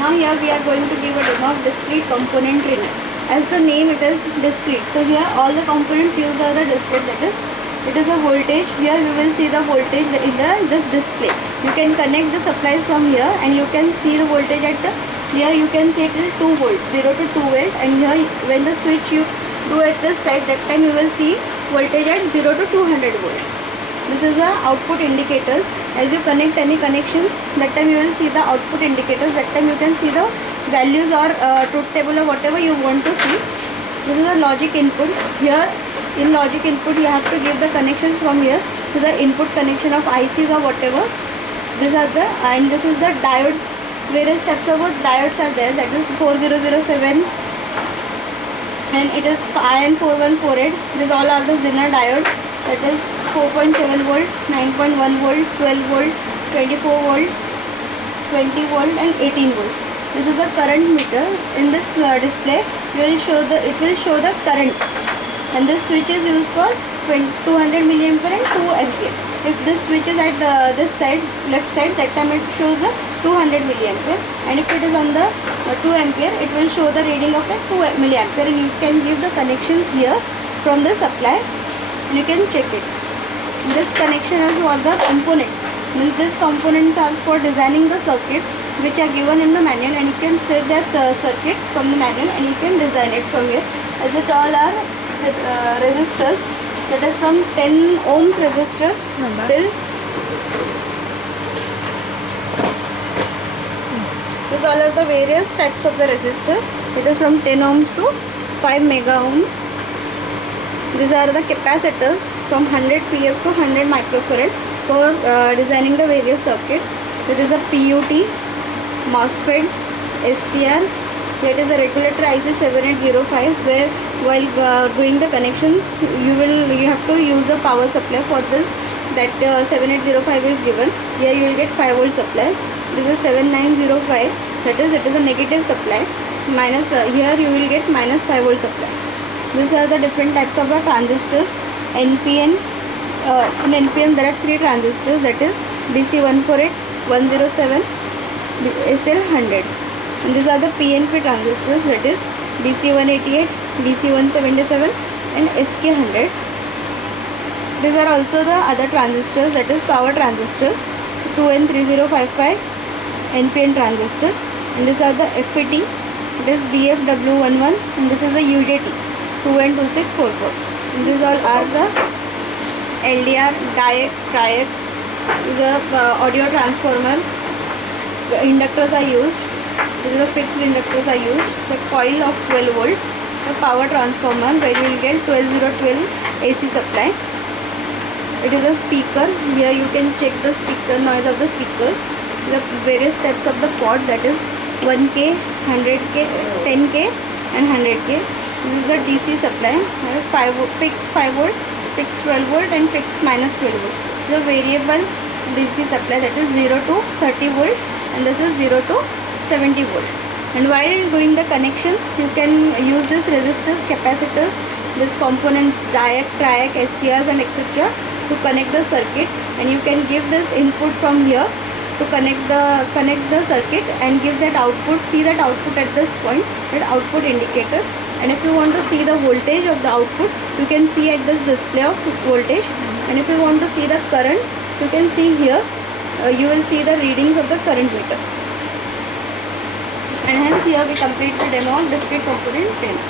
Now here we are going to give a demo of discrete component trainer. As the name it is discrete. So here all the components used are the discrete, that is it is a voltage. Here we will see the voltage in this display. You can connect the supplies from here and you can see the voltage at the, here you can see it is 2 volt, 0 to 2 volt, and here when the switch you do at this side, that time you will see voltage at 0 to 200 volt. This is the output indicators. As you connect any connections, that time you will see the output indicators. That time you can see the values or truth table or whatever you want to see. This is a logic input. Here in logic input you have to give the connections from here to the input connection of ICs or whatever. These are the, and this is the diodes. Various types of diodes are there. That is 4007 and it is IN4148. These all are the Zener diode. That is 4.7 volt, 9.1 volt, 12 volt, 24 volt, 20 volt and 18 volt. This is the current meter. In this display it will show the current, and this switch is used for 200 milliampere and 2 ampere. If this switch is at this side, left side, that time it shows the 200 milliampere, and if it is on the 2 ampere, it will show the reading of the 2 milliampere, and you can give the connections here from the supply. You can check it. This connection is for the components. These components are for designing the circuits which are given in the manual, and you can set that circuits from the manual and you can design it from here. As it all are resistors, that is from 10 ohms resistor till these all are the various types of the resistor. It is from 10 ohms to 5 mega ohm. These are the capacitors from 100 pf to 100 microfarad for designing the various circuits. It is a PUT, MOSFET, SCR. That is a regulator IC7805, where while doing the connections you have to use a power supply for this. That 7805 is given. Here you will get 5 volt supply. This is 7905, that is it is a negative supply. Minus here you will get minus 5 volt supply. These are the different types of the transistors. NPN. In NPN there are 3 transistors, that is DC148, 107, SL100. And these are the PNP transistors, that is DC188, DC177 and SK100. These are also the other transistors, that is power transistors, 2N3055 NPN transistors. And these are the FET, it is BFW11, and this is the UJT, 2N2644. And these all are the LDR, DIAC, TRIAC. The audio transformer. The inductors are used. This is the fixed inductors are used. The coil of 12 volt. The power transformer, where you will get 12012 AC supply. It is a speaker. Here you can check the speaker noise of the speakers. The various types of the pot, that is 1K, 100K, 10K and 100K. This is the DC supply. Fixed 5 volt, fixed 12 volt and fixed minus 12 volt. The variable DC supply, that is 0 to 30 volt, and this is 0 to 70 volt. And while doing the connections, you can use this resistors, capacitors, this components, DIAC, TRIAC, SCRs and etc. to connect the circuit, and you can give this input from here to connect the circuit and give that output. See that output at this point, that output indicator. And if you want to see the voltage of the output, you can see at this display of voltage. And if you want to see the current, you can see here. You will see the readings of the current meter. And hence here we complete the demo of discrete component trainer.